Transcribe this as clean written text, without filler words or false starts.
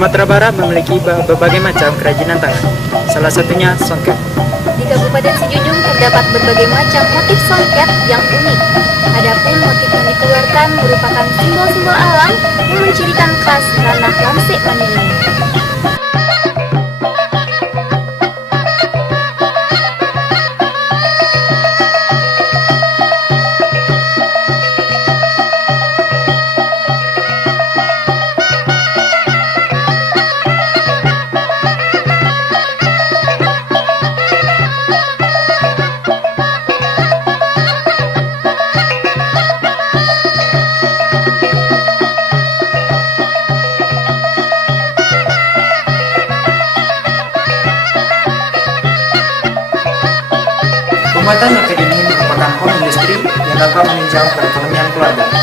Sumatera Barat memiliki berbagai macam kerajinan tangan, salah satunya songket. Di Kabupaten Sijunjung terdapat berbagai macam motif songket yang unik. Adapun motif yang dikeluarkan merupakan simbol-simbol alam yang mencirikan khas ranah Lamsek Mandailing. Pembuatan songket ini merupakan home industri yang dapat menunjang perekonomian keluarga.